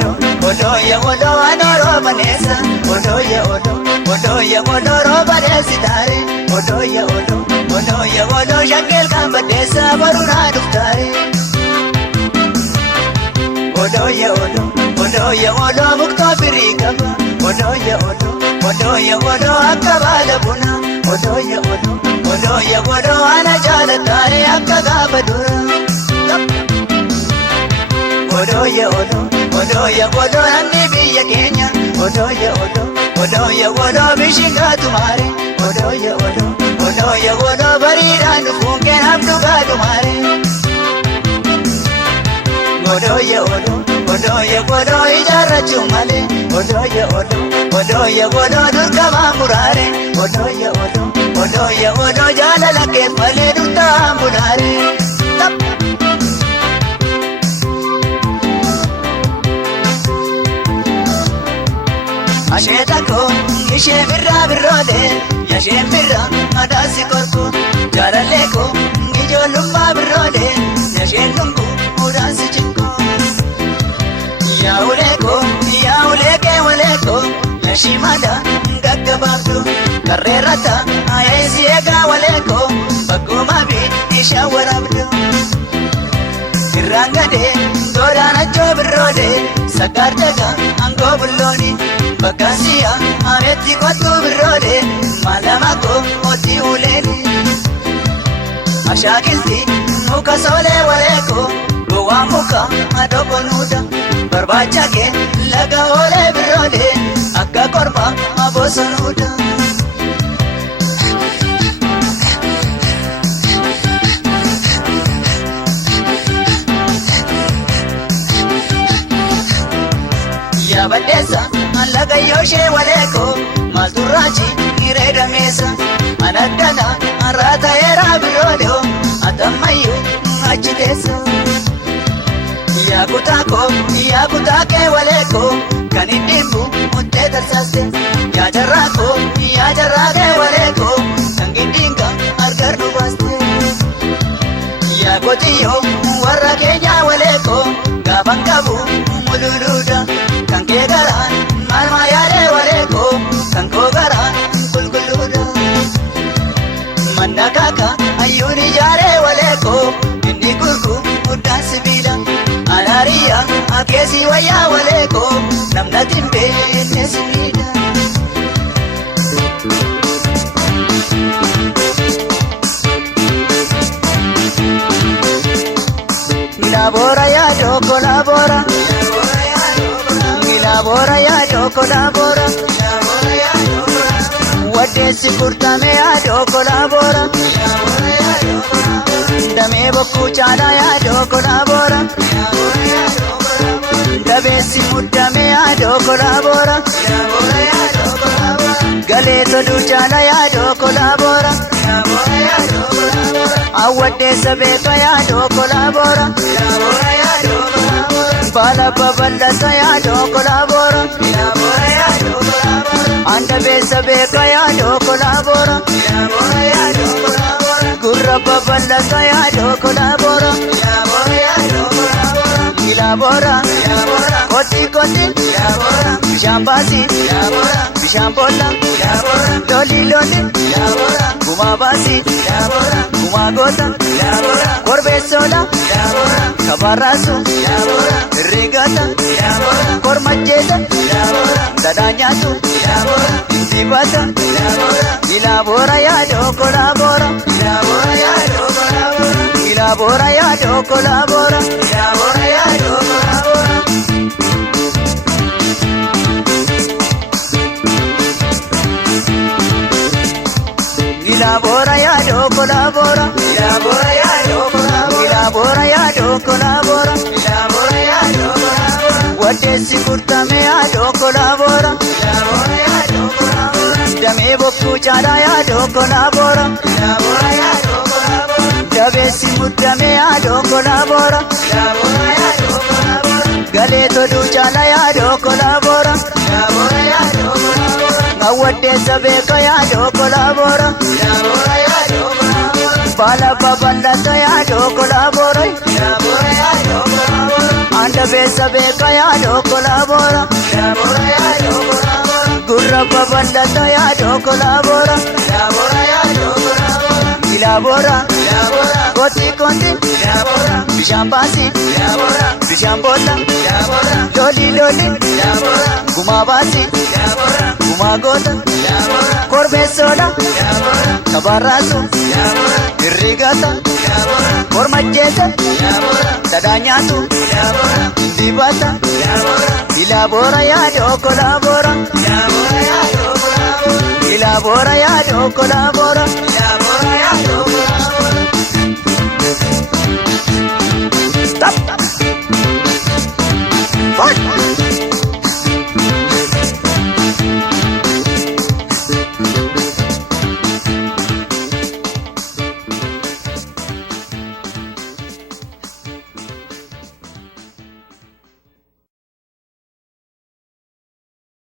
Odoye odo anoro banesa. Odoye odo robanesi tare. Odoye odo shakil kambadesa baruna duftare. Odoye odo mukto firikaba. Odoye odo akabala buna. Odoye odo ana jalatare akagabadura. Odoye odo namni biyya keenya. Odoye odo bishinga tumare. Odoye odo bariidhaan dhufuunke abdugaa tumare. Odoye odo ijaarrachuu malee. Odoye odo durqamaan buraare. Odoye odo jaalala keef malee durtaan buraare. Asheeta koo ishee birraa birroodee yasheen birraa madaasi korkoo jaalallee koo ijoollummaa birroodee yasheen lunkuu mudaasi chinkoo yaa'ulee kee walee koo yashii madaa gaggabaabdu karreerrata ayeesi eegaa walee koo bakkuma bii ishaa waraabdu irraan gadee godaan achoo birroodee saggaar jagaa angoo bullooni. Bakkaasiya ametti kottu birroode maalama koo mootii uleeni. Ashaakilti muka soolee waleekoo gowwaa muka adooko nuuta. Barbaacha kee laga oolee birroode akka korma abosonuuta. Yaabadeessa laga yooshee waleekoo maalturraachi nireeda meessa. Anaddana arraata eeraa birroodeo atammayyuu achi teessa. Yaakutaa kee waleekoo kan hindhimbu muttee tarsaaste. Yaajarraa kee waleekoo kan giddiinga argar dhubaaste. Yaakotiyyoo warra keenyaa waleekoo gaafan qabu mululuudha. Kan kee garaan maalma yaadee waleekoo kan koo garaan qulqulluudha. Manna kaaka ayyuun ijaaree waleekoo inni gurgu guddaan sibiila. Anaariyaa akeesii wayyaa waleekoo namna timbeenne sibiila. Laboora yaadoo kolaboora. Labora yaadoo kolaboora. Waddeessi furtame yaadoo kolaboora. Damee bokkuu caalaa yaadoo kolaboora. Dabeessi muddame yaadoo kolaboora. Galee toluu caalaa yaadoo kolaboora. Awwaddeessa beeka yaadoo kolaboora. Baala babal'ata yaadoo kolaboora. Anda beessa beeka yaadoo kolaboora. Gurra babal'ata yaadoo kolaboora. Ilaboora kotti bishaan baasi bishaan boolla loli gumaa baasi gumaa goota korbeessoodha kabarraasu irreegata kormajjeeta dhadhaa nyaatu dibata ilaboora yaadoo kolaboora. Ilaboora yaadoo kolaboora. Ilaboora yaadoo kolaboora. Ilaboora yaadoo kolaboora. Waddeessi furtame yaadoo kolaboora. Damee bokkuu caalaa yaadoo kolaboora. Dabeessi muddame yaadoo kolaboora. Galee toluu caalaa yaadoo kolaboora. Awwaddeessa beeka yaadoo kolaboora. Bala babalata yaado kolabora Anda besa beka yaado kolabora Gurra babalata yaado kolabora Ilabora Koti konti Bishambasi Bishambota Loli loli Kumabasi Kumagota Korbe soda Kabarasu Irrigata Kormajeta Tadanyatu Dibata Ilabora yaado kolabora Ilabora yaado kolabora